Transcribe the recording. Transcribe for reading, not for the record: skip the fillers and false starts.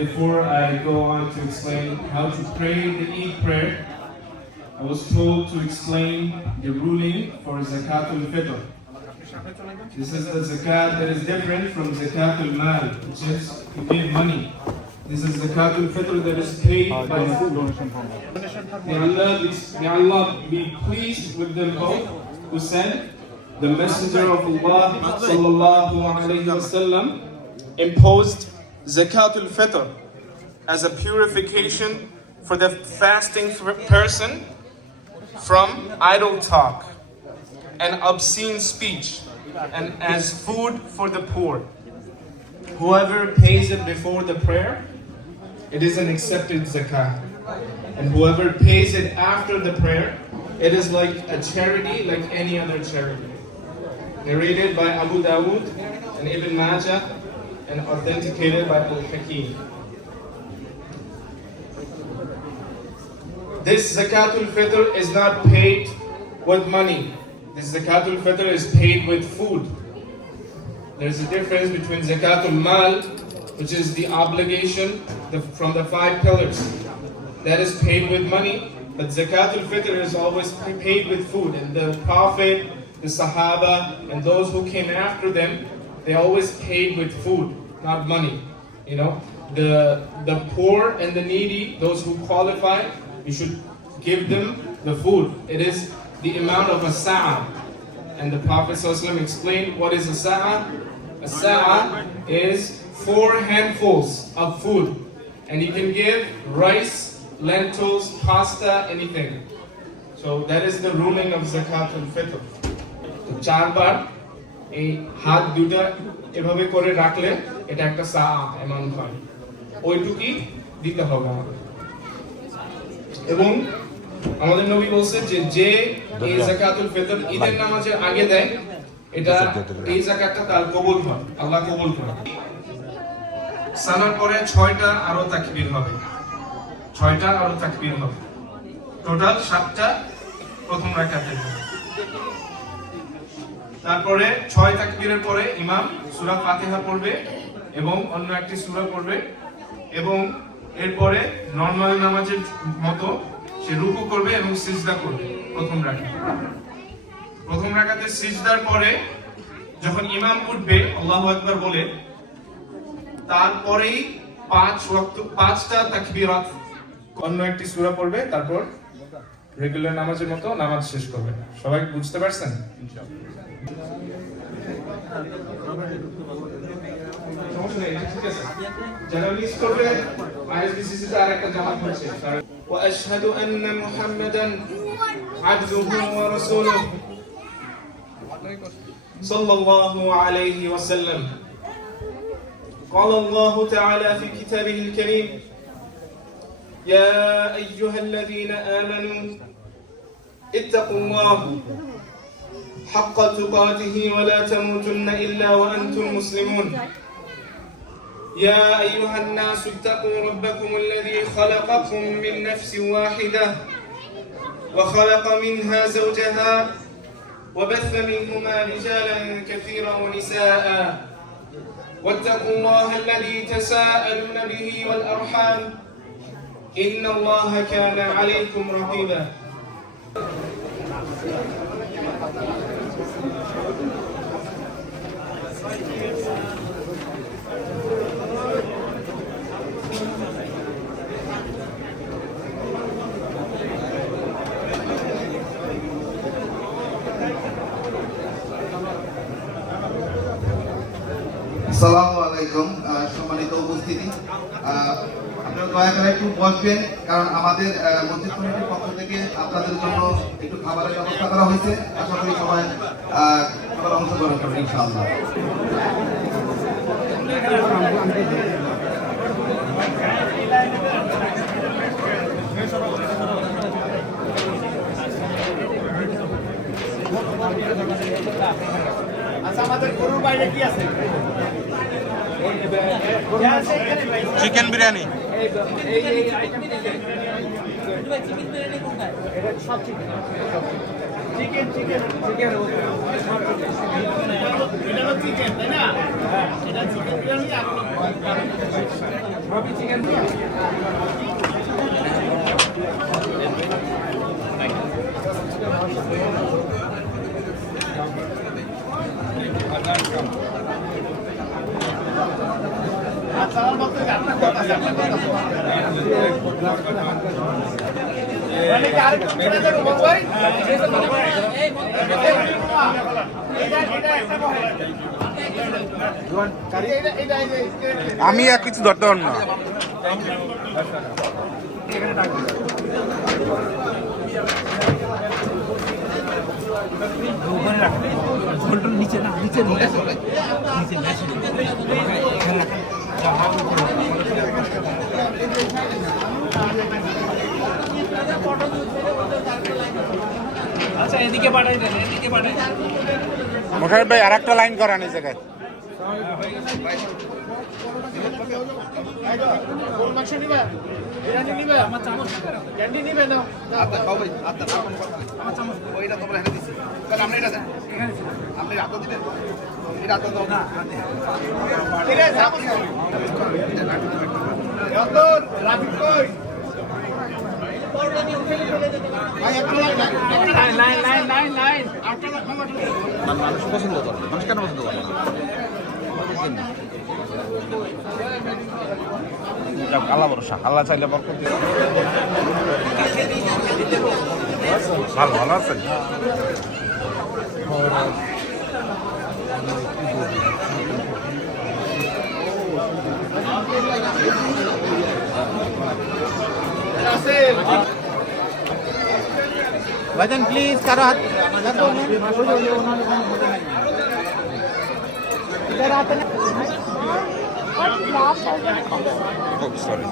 before I go on to explain how to pray the Eid prayer, I was told to explain the ruling for Zakatul Fitr. This is the zakat that is different from Zakatul Mal, which is to give money. This is Zakatul Fitr that is paid by food. May Allah be pleased with them both who said, the Messenger of Allah sallallahu alayhi wasallam imposed Zakatul Fitr as a purification for the fasting person from idle talk and obscene speech, and as food for the poor. Whoever pays it before the prayer, it is an accepted zakat. And whoever pays it after the prayer, it is like a charity, like any other charity. Narrated by Abu Dawood and Ibn Majah and authenticated by Al-Hakim. This Zakatul Fitr is not paid with money. This Zakatul Fitr is paid with food. There's a difference between Zakatul Mal, which is the obligation from the 5 pillars. That is paid with money, but Zakatul Fitr is always paid with food. And the Prophet, the Sahaba, and those who came after them, they always paid with food, not money. You know, the poor and the needy, those who qualify, you should give them the food. It is the amount of a sa'a. And the Prophet ﷺ explained what is a sa'a. A sa'a is 4 handfuls of food. And you can give rice, lentils, pasta, anything. So that is the ruling of Zakatul Fitr. তো 4 বার এই হাত দুটা এভাবে করে রাখলে এটা একটা সাআ amount হয়। ওইটুকুই দিতে হবে আমাদের। এবং আমাদের নবী বলেছেন যে এই যাকাতুল ফিতর ঈদের নামাজের আগে দেয়, এটা এই যাকাতটা তার কবুল হয়, আল্লাহ কবুল করে। সালার পরে 6টা আরো তাকবীর হবে, 6টা আরো তাকবীর হবে, টোটাল 7টা প্রথম রাকাতে। তারপরে 6 তাকবীরের পরে ইমাম সূরা ফাতিহা পড়বে এবং অন্য একটি সূরা পড়বে, এবং এরপরে নরমাল নামাজের মতো সে রুকু করবে এবং সিজদা করবে প্রথম রাকাতে। সিজদার পরে যখন ইমাম উঠবে আল্লাহু আকবার বলে, তারপরেই 5টা তাকবীরাত অন্য একটি সূরা পড়বে, তারপর রেগুলার নামাজের মতো নামাজ শেষ করবে। সবাই বুঝতে পারছেন? সমস্যা নেই, ঠিক আছে। যারা মিস করবে আইএসবিসিসি তে আরেকটা জামাত হচ্ছে। وأشهد أن محمدا عبده ورسوله صلى الله عليه وسلم. قال الله تعالى في كتابه الكريم: يا أيها الذين آمنوا اتقوا الله حق تقاته ولا تموتن إلا وأنتم مسلمون. يا أيها الناس اتقوا ربكم الذي خلقكم من نفس واحدة وخلق منها زوجها وبث منهما رجالا كثيرا ونساء واتقوا الله الذي تساءلون به والأرحام إن الله كان عليكم رقيبا. আসসালামু আলাইকুম, সম্মানিত উপস্থিতি, আপনারা দয়া করে একটু বসবেন, কারণ আমাদের মসজিদ কমিটির পক্ষ থেকে আপনাদের জন্য একটু খাবারের ব্যবস্থা করা হয়েছে। আশা করি সবাই অংশগ্রহণ করবেন ইনশাআল্লাহ। আচ্ছা, আমাদের গরুর বাইরে কি আছে? Chicken biryani. Chicken chicken chicken এটা চিকেন, তাই না? এটা চিকেন বিরিয়ানি। আমি আর কিছু ধরতে পারবো না। আচ্ছা এদিকে পাঠাই দেন, এদিকে পাঠাই দেন। মোশাররফ ভাই আর একটা লাইন করান এই জায়গায়। গরুর মাংস নিবা? বিরিয়ানি নিবা? আমার চামচ ক্যান্ডি নিবে না? আমার চামচ ওইটা তোমরা হেঁটে দিচ্ছি তাহলে আমরা এটা দেন আপনি রাত দিবেন এটা রাত দাও না ঠিক আছে চামচ যতর রাফিক কই ভাই একটা লাইন মানুষ পছন্দ করে, মানুষ কেন পছন্দ করে না? আল্লাহ ভরসা, আল্লাহ চাইলে বরকত দিবে। ভালো ভালো আছেন? ভাইজান প্লিজ কারো হাত সরি।